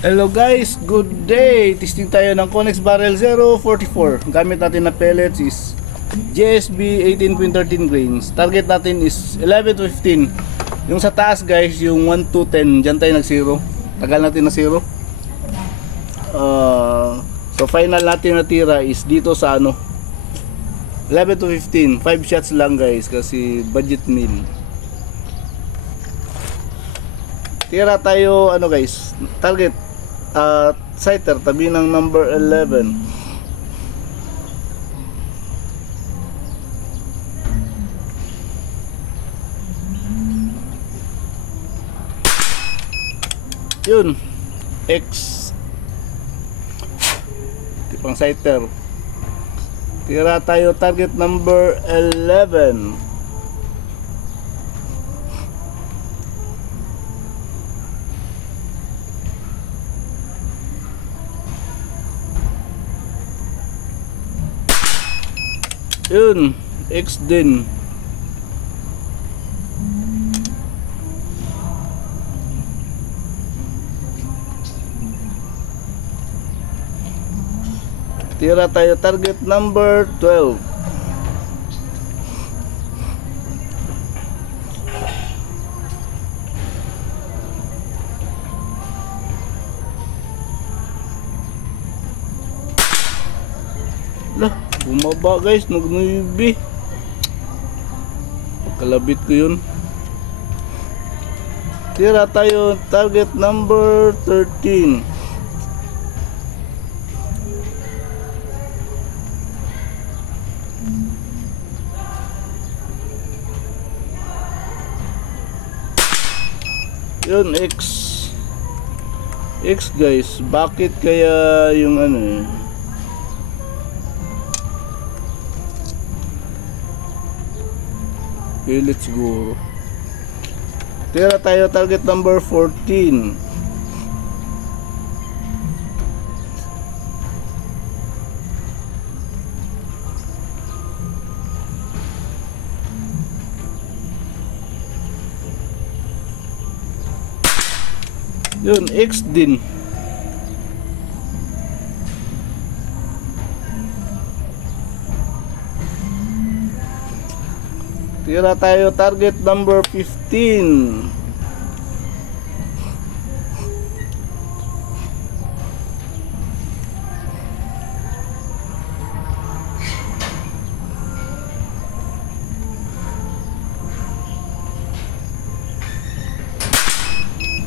Hello guys, good day! Testing tayo ng Connex Barrel 044. Gamit natin na pellets is JSB 18.13 grains. Target natin is 11 to 15. Yung sa taas guys, yung 1 to 10, dyan tayo nag-zero. Tagal natin na zero. So final natin na tira is dito sa 11 to 15. 5 shots lang guys kasi budget meal. Tira tayo guys, target sighter tabi ng number 11. Yun, X tipang sighter. Tira tayo target number 11. Yun, X din. Tira tayo target number 12. Lah, bumaba guys, nagnuibi. Kalabit ko yun. Tira tayo target number 13. Yun, X guys, bakit kaya yung pilit siguro. Tira tayo target number 14. Yun, X din. Tira tayo target number 15.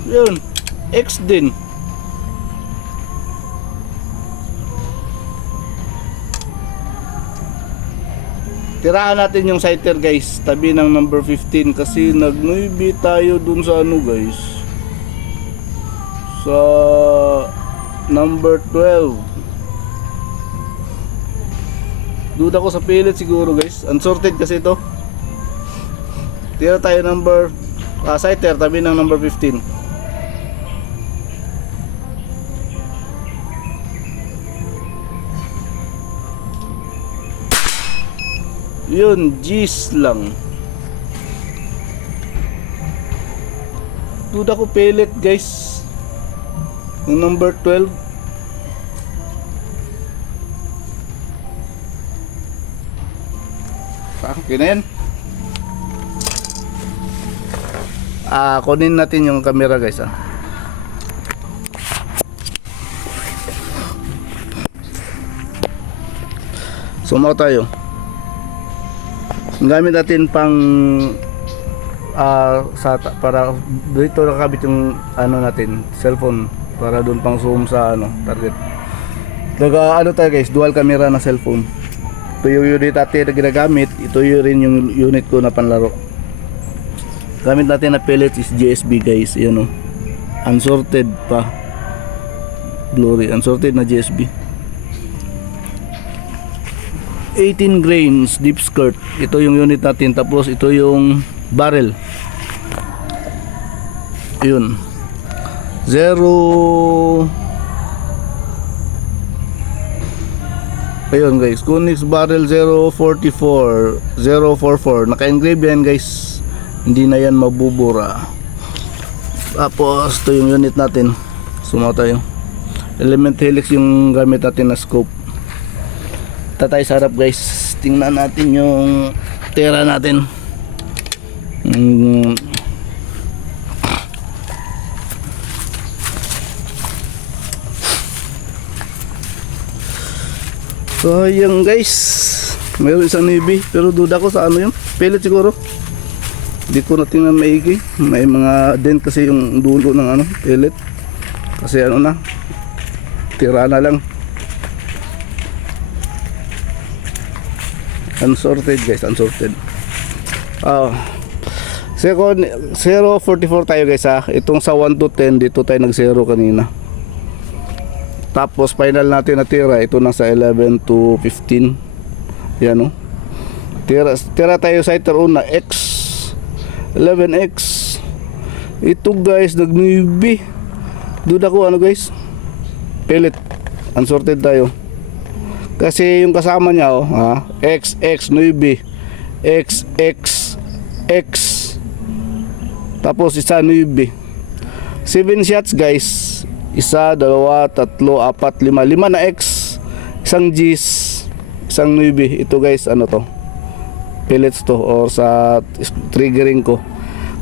Yun, X din. Tirahan natin yung sighter guys, tabi ng number 15 kasi nagnuibi tayo dun sa guys, sa number 12. Duda ko sa pellet siguro guys, unsorted kasi ito. Tira tayo number sighter tabi ng number 15. Yun, G's lang. Duda ko pellet guys, yung number 12. Okay na yan. Kunin natin yung camera guys Sumaw tayo. Gamit natin pang para dito nakabit yung natin, cellphone, para doon pang zoom sa target. Taga tayo guys, dual camera na cellphone. Ito yung unit natin na ginagamit, ito yung rin yung unit ko na panlaro. Gamit natin na pellets is JSB guys, yan unsorted pa, blurry, unsorted na JSB. 18 grains deep skirt, ito yung unit natin. Tapos ito yung barrel, yun 0. Ayun guys, Connex Barrel 044 044, naka-engrave yan guys, hindi na yan mabubura. Tapos ito yung unit natin, Sumaw tayo. Element helix yung gamit natin na scope. Tatay sa harap guys. Tingnan natin yung tira natin. So ayan guys, mayroon isang navy pero duda ko sa ano yun, pellet siguro. Hindi ko na tingnan maigi. May mga dent kasi yung dulo ng ano, pellet. Kasi ano na, tira na lang. Unsorted guys, unsorted. Second 0.44 tayo guys ha. Itong sa 1 to 10 dito tayo nag 0 kanina. Tapos final natin na tira ito na sa 11 to 15. Yan o. Tira tayo sa iter una X 11X. Ito guys nag-9. Duda ko ano guys, pellet. Unsorted tayo. Kasi yung kasama niya oh, ha? X 9 X X tapos isa 9. 7 shots guys. Isa, dalawa, tatlo, apat, lima. 5 na X. Isang G's. Isang 9. Ito guys, ano to? Pellets to or sa triggering ko.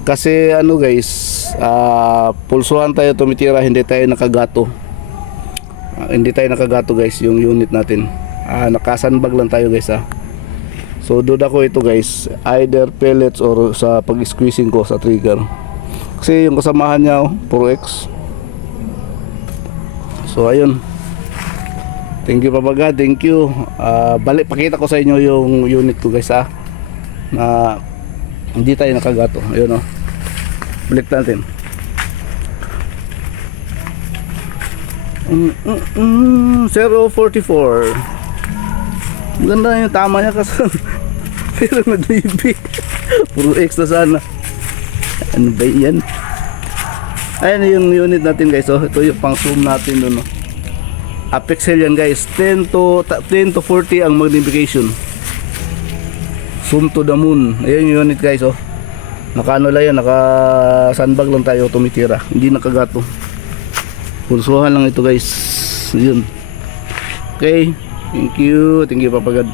Kasi ano guys, pulsuhan tayo tumitira, hindi tayo nakagato. Hindi tayo nakagato guys yung unit natin. Nakasanbag lang tayo guys ha. So duda ko ito guys, either pellets or sa pag-squeezing ko sa trigger. Kasi yung kasamahan niya oh, puro X. So ayun. Thank you Papaga, thank you. Balik pakita ko sa inyo yung unit ko guys ha. Na hindi tayo nakagato. Ayun oh. Balik natin. 0.44. Ganda yung tama niya kasi pero nag-baby. Puro X na sana. Ano ba yan? Ayan yung unit natin guys oh. Ito yung pang zoom natin doon oh. Apexel yan guys. 10 to 40 ang magnification. Zoom to the moon. Ayan yung unit guys oh. Nakaano lang yan, naka sandbag lang tayo tumitira. Hindi nakagato. Pulsuhan lang ito guys. Yun. Okay. Thank you Papagad.